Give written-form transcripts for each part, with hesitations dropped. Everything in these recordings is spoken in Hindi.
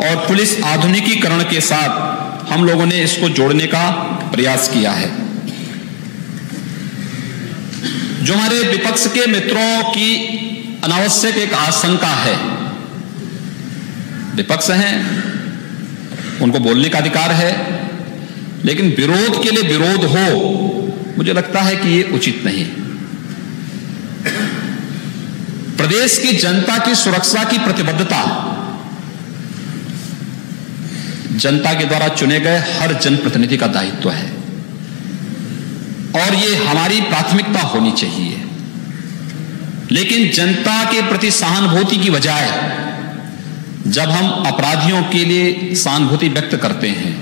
और पुलिस आधुनिकीकरण के साथ हम लोगों ने इसको जोड़ने का प्रयास किया है। जो हमारे विपक्ष के मित्रों की अनावश्यक एक आशंका है, विपक्ष हैं, उनको बोलने का अधिकार है, लेकिन विरोध के लिए विरोध हो, मुझे लगता है कि ये उचित नहीं। प्रदेश की जनता की सुरक्षा की प्रतिबद्धता जनता के द्वारा चुने गए हर जनप्रतिनिधि का दायित्व है और ये हमारी प्राथमिकता होनी चाहिए। लेकिन जनता के प्रति सहानुभूति की बजाय जब हम अपराधियों के लिए सहानुभूति व्यक्त करते हैं,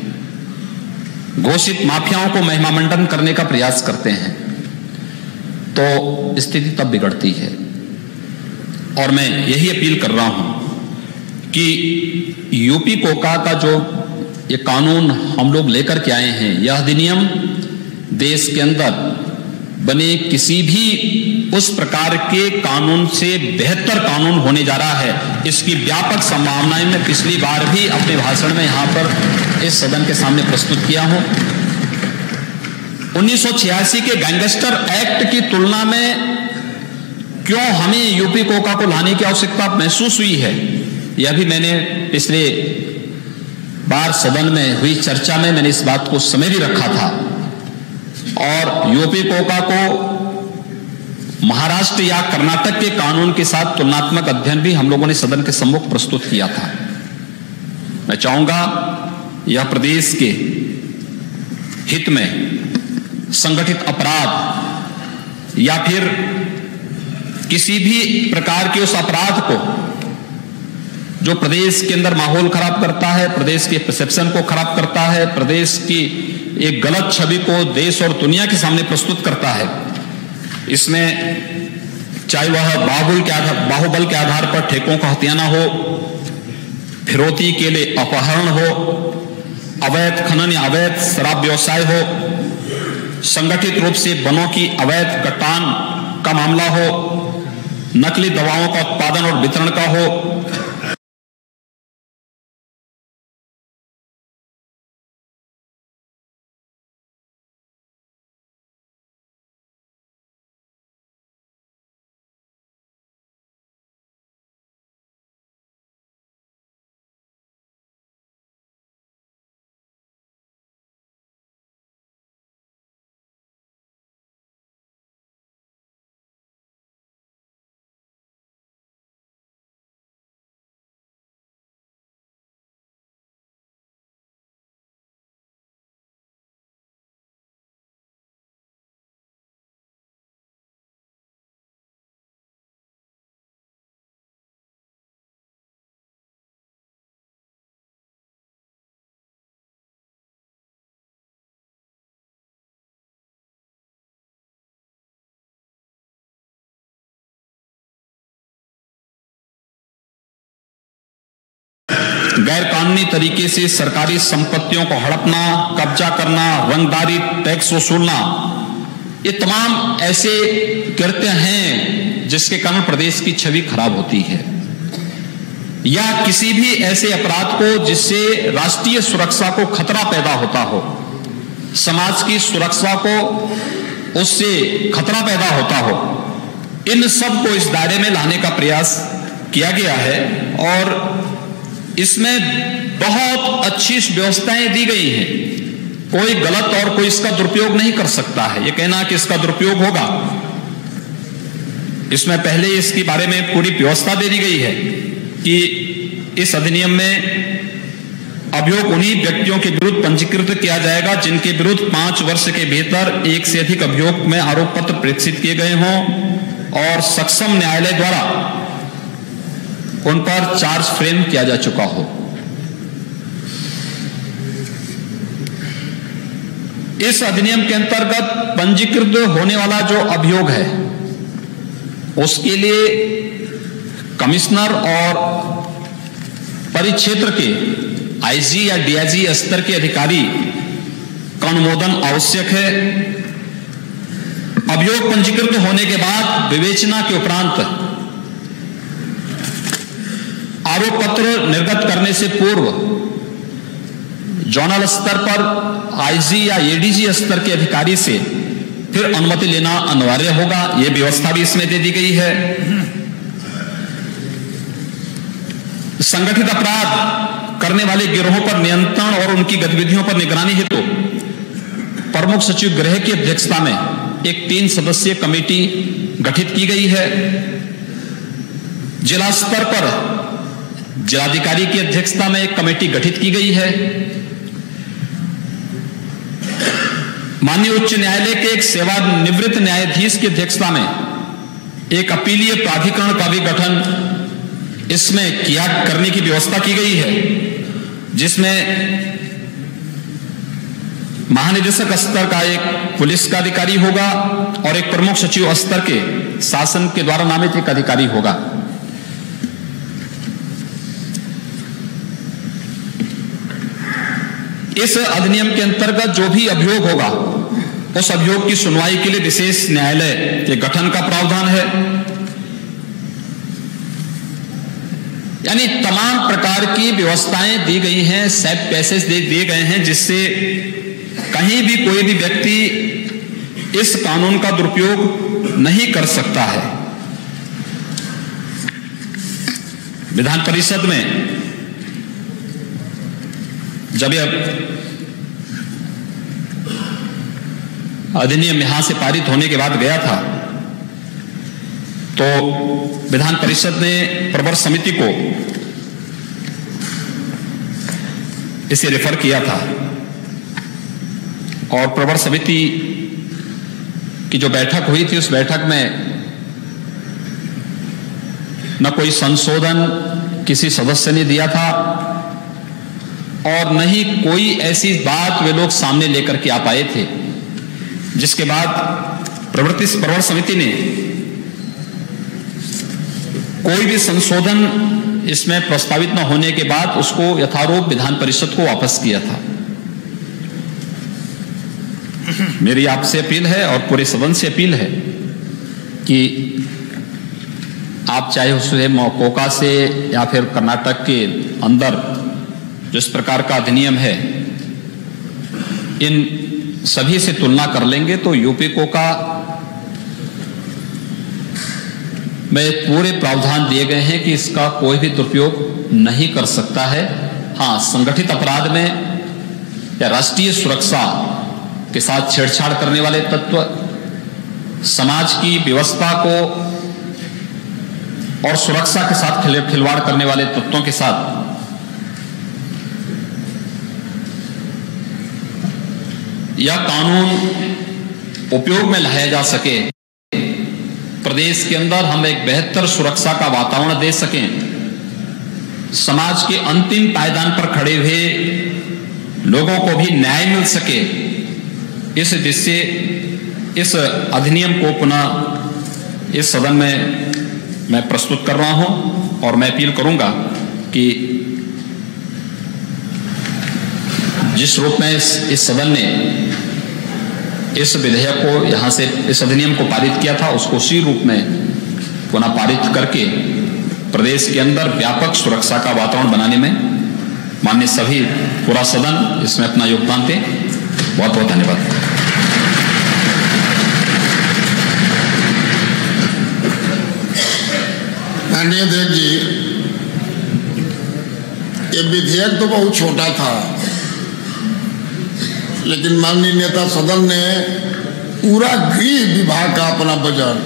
घोषित माफियाओं को महिमामंडन करने का प्रयास करते हैं, तो स्थिति तब बिगड़ती है। और मैं यही अपील कर रहा हूं कि यूपी कोका का जो ये कानून हम लोग लेकर के आए हैं, यह अधिनियम देश के अंदर बने किसी भी उस प्रकार के कानून से बेहतर कानून होने जा रहा है, इसकी व्यापक संभावनाएं मैं पिछली बार भी अपने भाषण में यहां पर इस सदन के सामने प्रस्तुत किया हूं। 1986 के गैंगस्टर एक्ट की तुलना में क्यों हमें यूपी कोका को लाने की आवश्यकता महसूस हुई है, यह भी मैंने पिछले बार सदन में हुई चर्चा में मैंने इस बात को समय भी रखा था और यूपी कोका को महाराष्ट्र या कर्नाटक के कानून के साथ तुलनात्मक अध्ययन भी हम लोगों ने सदन के सम्मुख प्रस्तुत किया था। मैं चाहूंगा यह प्रदेश के हित में संगठित अपराध या फिर किसी भी प्रकार के उस अपराध को जो प्रदेश के अंदर माहौल खराब करता है, प्रदेश के परसेप्शन को खराब करता है, प्रदेश की एक गलत छवि को देश और दुनिया के सामने प्रस्तुत करता है, इसमें चाहे वह बाहुबल के आधार पर ठेकों का हथियाना हो, फिरौती के लिए अपहरण हो, अवैध खनन या अवैध शराब व्यवसाय हो, संगठित रूप से वनों की अवैध कटान का मामला हो, नकली दवाओं का उत्पादन और वितरण का हो, गैर कानूनी तरीके से सरकारी संपत्तियों को हड़पना, कब्जा करना, रंगदारी, टैक्स वसूलना, ये तमाम ऐसे कृत्य हैं जिसके कारण प्रदेश की छवि खराब होती है। या किसी भी ऐसे अपराध को जिससे राष्ट्रीय सुरक्षा को खतरा पैदा होता हो, समाज की सुरक्षा को उससे खतरा पैदा होता हो, इन सब को इस दायरे में लाने का प्रयास किया गया है और इसमें बहुत अच्छी व्यवस्थाएं दी गई हैं। कोई गलत और कोई इसका दुरुपयोग नहीं कर सकता है। यह कहना कि इसका दुरुपयोग होगा, इसमें पहले इसके बारे में पूरी व्यवस्था दे दी गई है कि इस अधिनियम में अभियोग उन्हीं व्यक्तियों के विरुद्ध पंजीकृत किया जाएगा जिनके विरुद्ध 5 वर्ष के भीतर एक से अधिक अभियोग में आरोप पत्र प्रेषित किए गए हों और सक्षम न्यायालय द्वारा उन पर चार्ज फ्रेम किया जा चुका हो। इस अधिनियम के अंतर्गत पंजीकृत होने वाला जो अभियोग है उसके लिए कमिश्नर और परिक्षेत्र के आईजी या डीआईजी स्तर के अधिकारी का अनुमोदन आवश्यक है। अभियोग पंजीकृत होने के बाद विवेचना के उपरांत आरोप पत्र निर्गत करने करने से पूर्व जोनल स्तर पर आईजी या एडीजी स्तर के अधिकारी से फिर अनुमति लेना अनिवार्य होगा। यह व्यवस्था भी इसमें दे दी गई है। संगठित अपराध करने वाले गिरोहों पर नियंत्रण और उनकी गतिविधियों पर निगरानी हेतु प्रमुख सचिव गृह की अध्यक्षता में एक 3 सदस्यीय कमेटी गठित की गई है। जिला स्तर पर जिलाधिकारी की अध्यक्षता में एक कमेटी गठित की गई है। माननीय उच्च न्यायालय के एक सेवानिवृत्त न्यायाधीश की अध्यक्षता में एक अपीलीय प्राधिकरण का भी गठन इसमें करने की व्यवस्था की गई है, जिसमें महानिदेशक स्तर का एक पुलिस का अधिकारी होगा और एक प्रमुख सचिव स्तर के शासन के द्वारा नामित एक अधिकारी होगा। इस अधिनियम के अंतर्गत जो भी अभियोग होगा उस अभियोग की सुनवाई के लिए विशेष न्यायालय के गठन का प्रावधान है। यानी तमाम प्रकार की व्यवस्थाएं दी गई हैं, सेफ पैसेज दिए गए हैं, जिससे कहीं भी कोई भी व्यक्ति इस कानून का दुरुपयोग नहीं कर सकता है। विधान परिषद में जब यह अधिनियम यहां से पारित होने के बाद गया था तो विधान परिषद ने प्रवर समिति को इसे रेफर किया था और प्रवर समिति की जो बैठक हुई थी उस बैठक में न कोई संशोधन किसी सदस्य ने दिया था और न ही कोई ऐसी बात वे लोग सामने लेकर के आ पाए थे, जिसके बाद प्रवर समिति ने कोई भी संशोधन इसमें प्रस्तावित न होने के बाद उसको यथारूप विधान परिषद को वापस किया था। मेरी आपसे अपील है और पूरे सदन से अपील है कि आप चाहे उसे कोका से या फिर कर्नाटक के अंदर जिस प्रकार का अधिनियम है इन सभी से तुलना कर लेंगे तो यूपी कोका में पूरे प्रावधान दिए गए हैं कि इसका कोई भी दुरुपयोग नहीं कर सकता है। हाँ, संगठित अपराध में या राष्ट्रीय सुरक्षा के साथ छेड़छाड़ करने वाले तत्व, समाज की व्यवस्था को और सुरक्षा के साथ खिलवाड़ करने वाले तत्वों के साथ यह कानून उपयोग में लाया जा सके, प्रदेश के अंदर हम एक बेहतर सुरक्षा का वातावरण दे सकें, समाज के अंतिम पायदान पर खड़े हुए लोगों को भी न्याय मिल सके, इस दृष्टि से इस अधिनियम को पुनः इस सदन में मैं प्रस्तुत कर रहा हूं और मैं अपील करूंगा कि जिस रूप में इस सदन ने इस विधेयक को यहां से इस अधिनियम को पारित किया था उसको उसी रूप में पुनः पारित करके प्रदेश के अंदर व्यापक सुरक्षा का वातावरण बनाने में माननीय सभी पूरा सदन इसमें अपना योगदान दें। बहुत बहुत धन्यवाद। माननीय अध्यक्ष जी, ये विधेयक तो बहुत छोटा था, लेकिन माननीय नेता सदन ने पूरा गृह विभाग का अपना बजट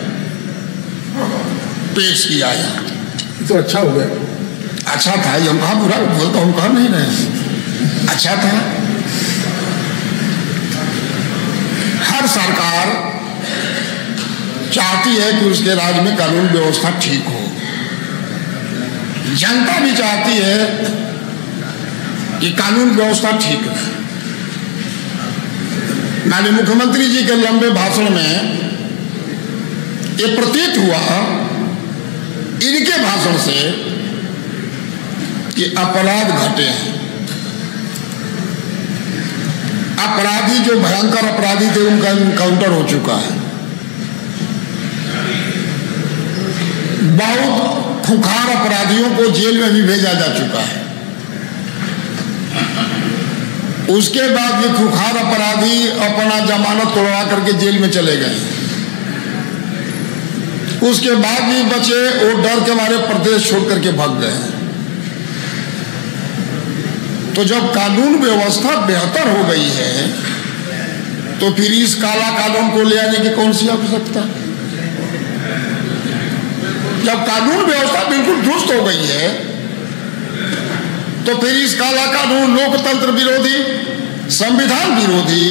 पेश किया है। तो अच्छा हो गया। अच्छा था, हम कहा बुरा बोलता, हम कहा नहीं रहे, अच्छा था। हर सरकार चाहती है कि उसके राज्य में कानून व्यवस्था ठीक हो, जनता भी चाहती है कि कानून व्यवस्था ठीक है। माननीय मुख्यमंत्री जी के लंबे भाषण में ये प्रतीत हुआ इनके भाषण से कि अपराध घटे हैं। अपराधी जो भयंकर अपराधी थे उनका इनकाउंटर हो चुका है। बहुत खुखार अपराधियों को जेल में भी भेजा जा चुका है। उसके बाद ये खुखार अपराधी अपना जमानत तोड़वा करके जेल में चले गए। उसके बाद भी बचे, वो डर के मारे प्रदेश छोड़ करके भाग गए। तो जब कानून व्यवस्था बेहतर हो गई है तो फिर इस काला कानून को ले आने की कौन सी आवश्यकता? जब कानून व्यवस्था बिल्कुल दुरुस्त हो गई है तो फिर इस काला कानून, लोकतंत्र विरोधी, संविधान विरोधी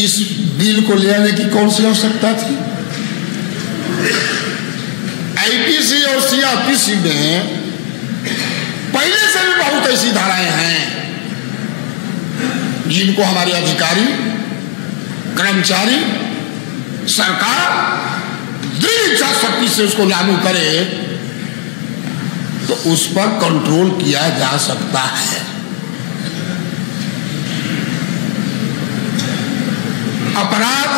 इस बिल को ले आने की कौन सी आवश्यकता थी? आईपीसी और सीआरपीसी में पहले से भी बहुत ऐसी धाराएं हैं जिनको हमारे अधिकारी, कर्मचारी, सरकार दृढ़ इच्छा शक्ति से उसको लागू करे तो उस पर कंट्रोल किया जा सकता है। अपराध